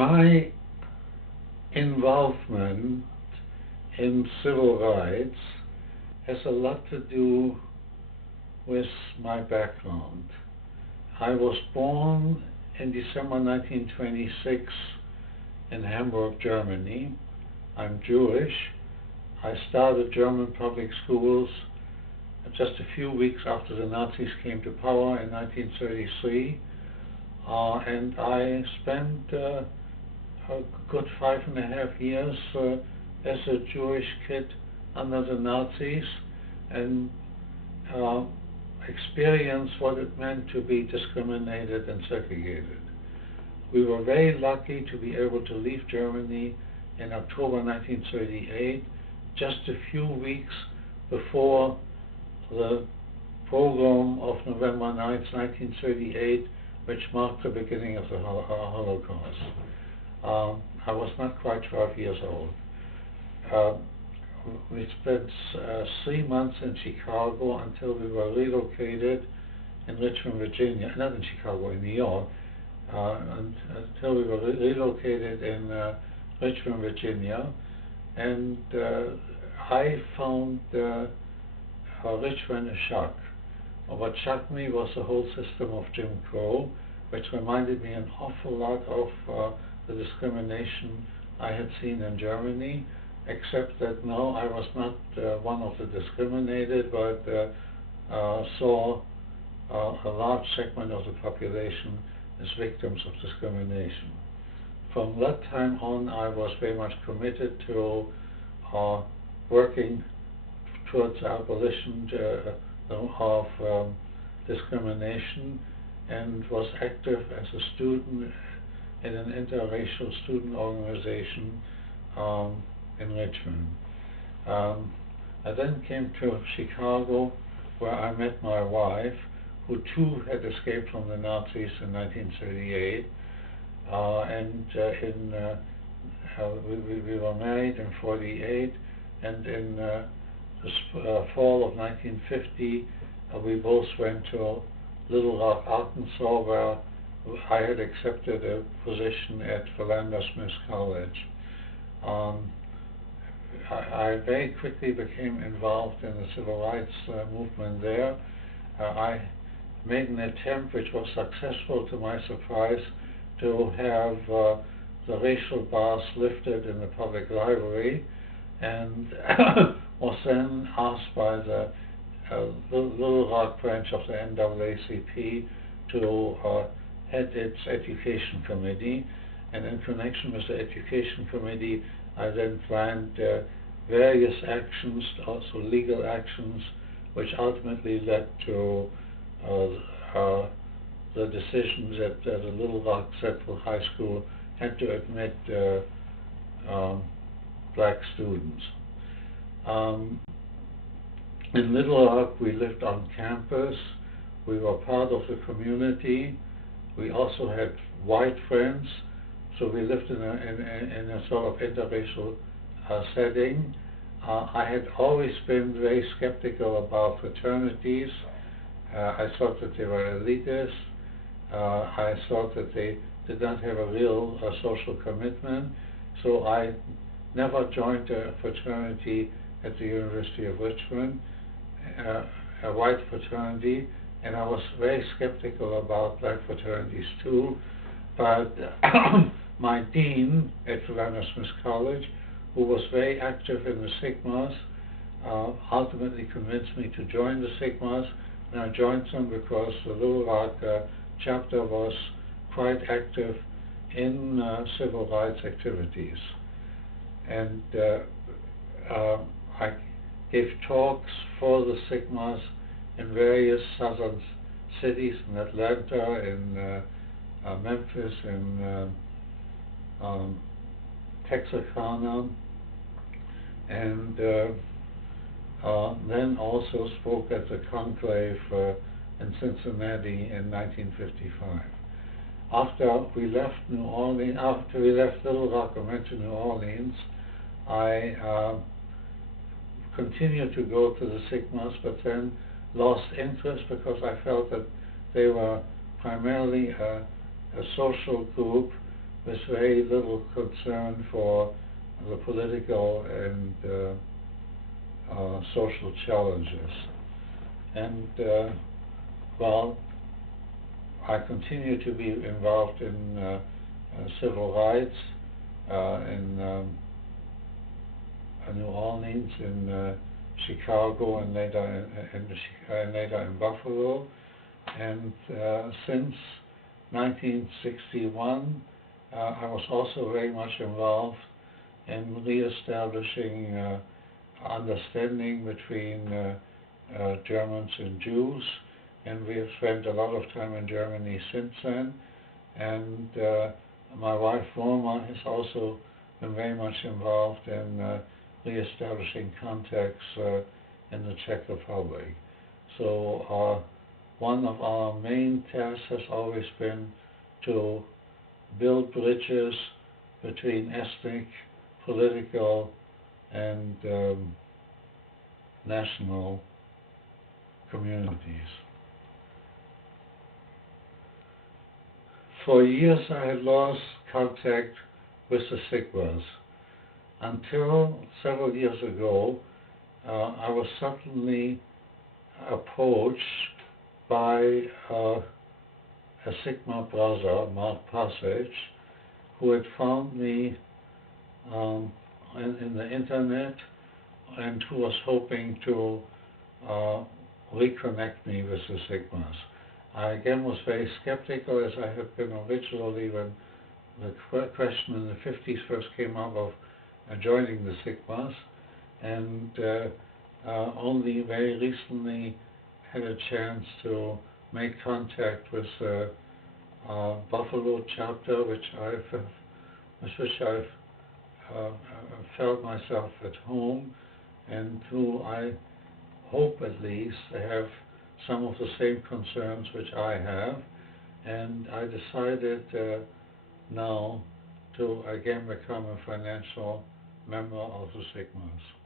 My involvement in civil rights has a lot to do with my background. I was born in December 1926 in Hamburg, Germany. I'm Jewish. I started German public schools just a few weeks after the Nazis came to power in 1933, and I spent a good 5.5 years as a Jewish kid under the Nazis, and experienced what it meant to be discriminated and segregated. We were very lucky to be able to leave Germany in October 1938, just a few weeks before the pogrom of November 9, 1938, which marked the beginning of the Holocaust. I was not quite 12 years old. We spent 3 months in Chicago until we were relocated in Richmond, Virginia, not in Chicago, in New York, until we were relocated in Richmond, Virginia, and I found Richmond a shock. What shocked me was the whole system of Jim Crow, which reminded me an awful lot of the discrimination I had seen in Germany, except that no, I was not one of the discriminated, but saw a large segment of the population as victims of discrimination. From that time on, I was very much committed to working towards the abolition of discrimination, and was active as a student in an interracial student organization in Richmond. I then came to Chicago, where I met my wife, who too had escaped from the Nazis in 1938, and we were married in 1948, and in the fall of 1950, we both went to Little Rock, Arkansas, where I had accepted a position at Philander Smith College. I very quickly became involved in the civil rights movement there. I made an attempt, which was successful to my surprise, to have the racial bars lifted in the public library, and was then asked by the Little Rock branch of the NAACP to head its education committee. And in connection with the education committee, I then planned various actions, also legal actions, which ultimately led to the decision that the Little Rock Central High School had to admit black students. In Little Rock, we lived on campus. We were part of the community. We also had white friends, so we lived in a sort of interracial setting. I had always been very skeptical about fraternities. I thought that they were elitist. I thought that they did not have a real social commitment. So I never joined a fraternity at the University of Richmond, a white fraternity, and I was very skeptical about black fraternities too. But my dean at Philander Smith College, who was very active in the Sigmas, ultimately convinced me to join the Sigmas, and I joined them because the Little Rock chapter was quite active in civil rights activities. And I gave talks for the Sigmas in various southern cities, in Atlanta, in Memphis, in Texarkana, and then also spoke at the conclave in Cincinnati in 1955. After we left New Orleans, after we left Little Rock and went to New Orleans, I continued to go to the Sigmas, but then lost interest because I felt that they were primarily a social group with very little concern for the political and social challenges. And well, I continue to be involved in civil rights in New Orleans, in Chicago, and later in Buffalo. And since 1961, I was also very much involved in reestablishing understanding between Germans and Jews, and we have spent a lot of time in Germany since then. And my wife Roma has also been very much involved in reestablishing contacts in the Czech Republic. So one of our main tasks has always been to build bridges between ethnic, political, and national communities. For years I had lost contact with the Sigmas until several years ago I was suddenly approached by a Sigma brother, Mark Passage, who had found me in the internet and who was hoping to reconnect me with the Sigmas. I again was very skeptical, as I had been originally when the question in the 50s first came up of joining the Sigmas, and only very recently had a chance to make contact with the Buffalo chapter, with which I've felt myself at home, and who I hope at least have some of the same concerns which I have. And I decided now to again become a financial member of the Sigmas.